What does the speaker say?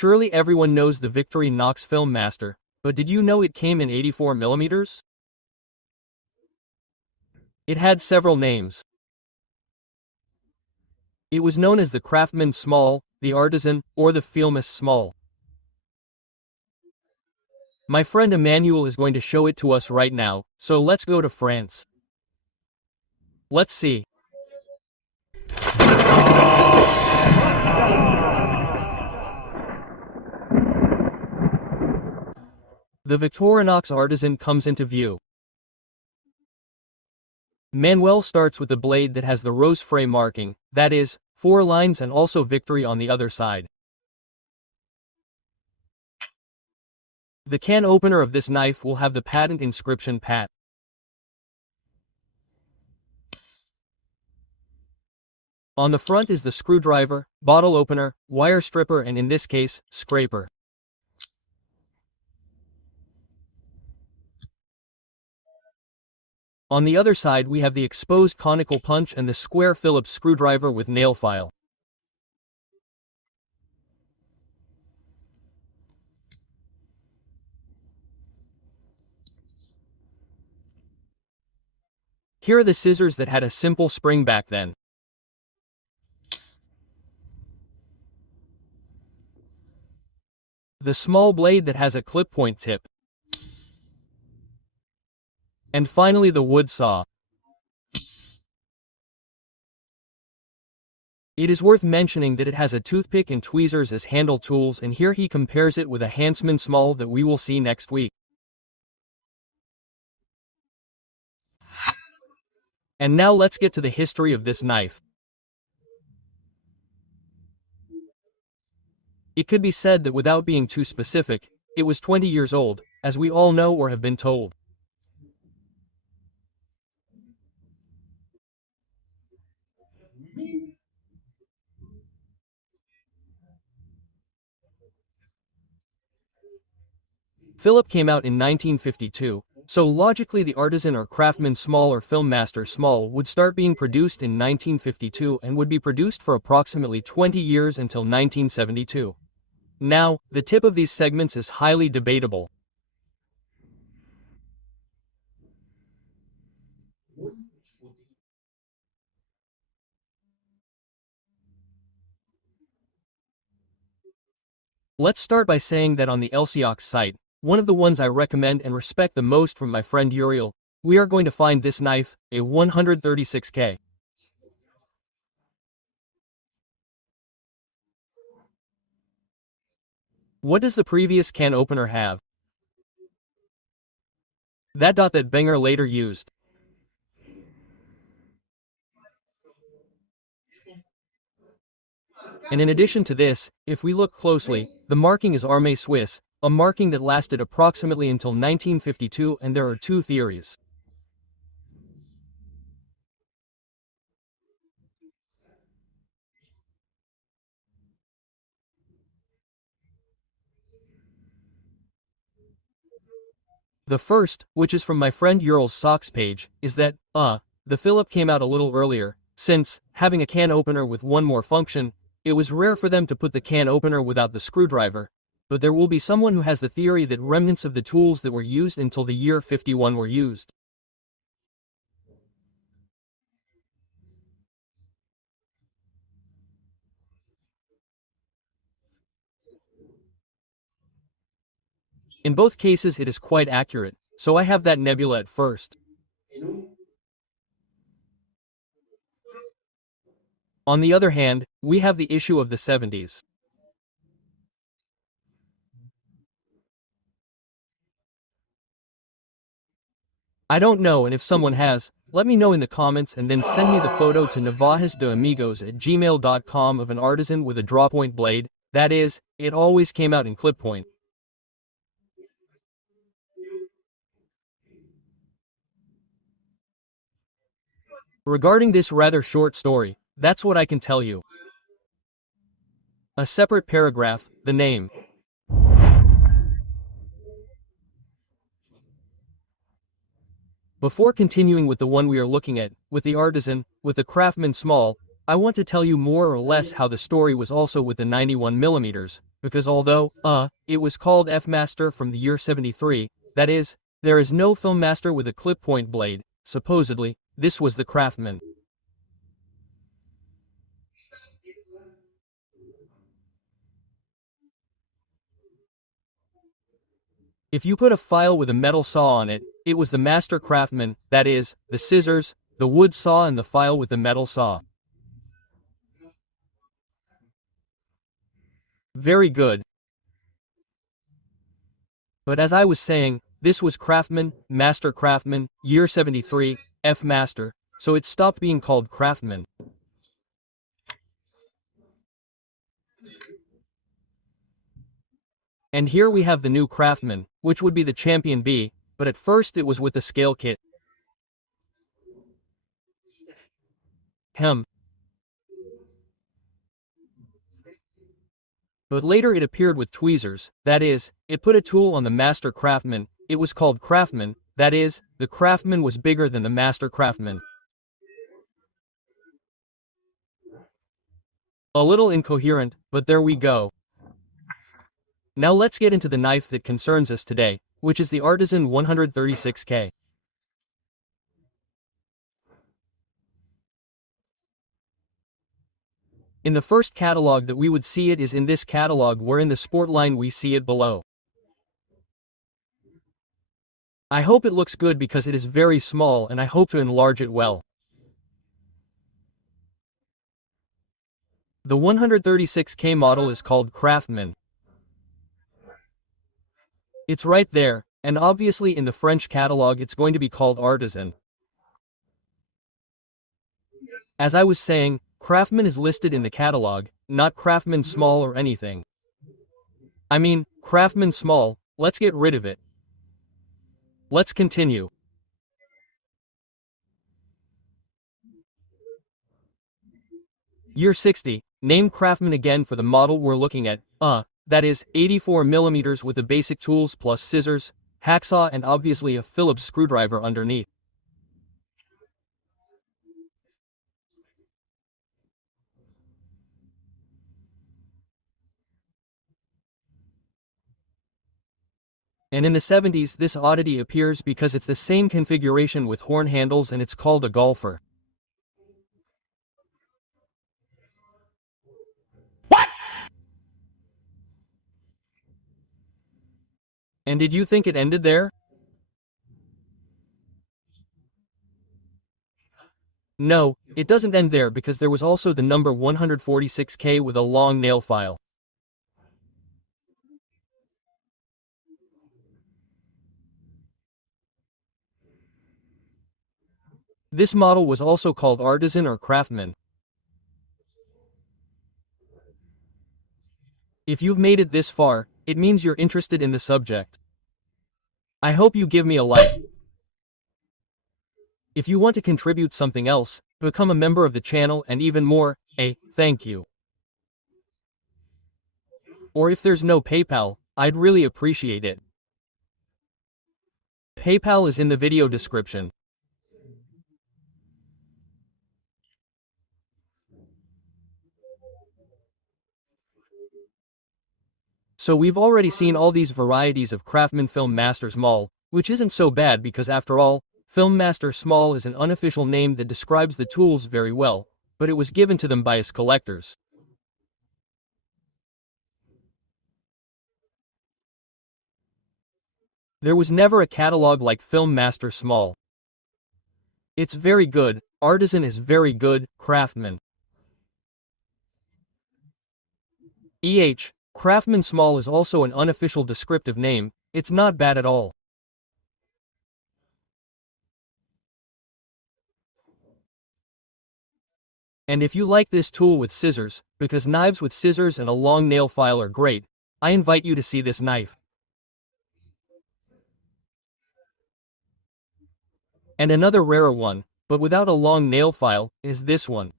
Surely everyone knows the Victorinox Fieldmaster, but did you know it came in 84mm? It had several names. It was known as the Craftman Small, the Artisan, or the Fieldmaster Small. My friend Manuel is going to show it to us right now, so let's go to France. Let's see. The Victorinox Artisan comes into view. Manuel starts with the blade that has the rose fray marking, that is, 4 lines and also victory on the other side. The can opener of this knife will have the patent inscription PAT. On the front is the screwdriver, bottle opener, wire stripper and in this case, scraper. On the other side we have the exposed conical punch and the square Phillips screwdriver with nail file. Here are the scissors that had a simple spring back then. The small blade that has a clip point tip. And finally the wood saw. It is worth mentioning that it has a toothpick and tweezers as handle tools, and here he compares it with a Craftsman Small that we will see next week. And now let's get to the history of this knife. It could be said that without being too specific, it was 20 years old, as we all know or have been told. Philip came out in 1952, so logically the Artisan or Craftsman Small or Fieldmaster Small would start being produced in 1952 and would be produced for approximately 20 years until 1972. Now, the tip of these segments is highly debatable. Let's start by saying that on the Licudis site, one of the ones I recommend and respect the most from my friend Uriel, we are going to find this knife, a 136K. What does the previous can opener have? That dot that Banger later used. And in addition to this, if we look closely, the marking is Armée Suisse, a marking that lasted approximately until 1952, and there are two theories. The first, which is from my friend Uriel's socks page, is that, the Philip came out a little earlier, since, having a can opener with one more function, it was rare for them to put the can opener without the screwdriver, but there will be someone who has the theory that remnants of the tools that were used until the year 51 were used. In both cases it is quite accurate, so I have that nebula at first. On the other hand, we have the issue of the 70s. I don't know, and if someone has, let me know in the comments and then send me the photo to navajasdeamigos@gmail.com of an artisan with a drawpoint blade, that is, it always came out in clip point. Regarding this rather short story, that's what I can tell you. A separate paragraph, the name. Before continuing with the one we are looking at, with the Artisan, with the Craftman Small, I want to tell you more or less how the story was also with the 91mm, because although, it was called Fieldmaster from the year 73, that is, there is no Fieldmaster with a clip point blade, supposedly, this was the Craftman. If you put a file with a metal saw on it, it was the master craftsman, that is, the scissors, the wood saw and the file with the metal saw. Very good. But as I was saying, this was Craftman, Master Craftman, year 73, F Master, so it stopped being called Craftman. And here we have the new Craftman, which would be the Champion B, but at first it was with the scale kit. But later it appeared with tweezers, that is, it put a tool on the Master Craftman, it was called Craftman, that is, the Craftman was bigger than the Master Craftman. A little incoherent, but there we go. Now let's get into the knife that concerns us today, which is the Artisan 136K. In the first catalog that we would see it is in this catalog, where in the sport line we see it below. I hope it looks good because it is very small and I hope to enlarge it well. The 136K model is called Craftman. It's right there, and obviously in the French catalog it's going to be called Artisan. As I was saying, Craftman is listed in the catalog, not Craftman Small or anything. I mean, Craftman Small, let's get rid of it. Let's continue. Year 60, name Craftman again for the model we're looking at, that is, 84mm with the basic tools plus scissors, hacksaw and obviously a Phillips screwdriver underneath. And in the 70s this oddity appears because it's the same configuration with horn handles and it's called a golfer. What? And did you think it ended there? No, it doesn't end there because there was also the number 146K with a long nail file. This model was also called Artisan or Craftman. If you've made it this far, it means you're interested in the subject. I hope you give me a like. If you want to contribute something else, become a member of the channel and even more, thank you. Or if there's no PayPal, I'd really appreciate it. PayPal is in the video description. So we've already seen all these varieties of Craftman Fieldmaster Small, which isn't so bad because after all, Fieldmaster Small is an unofficial name that describes the tools very well, but it was given to them by his collectors. There was never a catalog like Fieldmaster Small. It's very good, Artisan is very good, Craftman. Craftman Small is also an unofficial descriptive name, it's not bad at all. And if you like this tool with scissors, because knives with scissors and a long nail file are great, I invite you to see this knife. And another rarer one, but without a long nail file, is this one.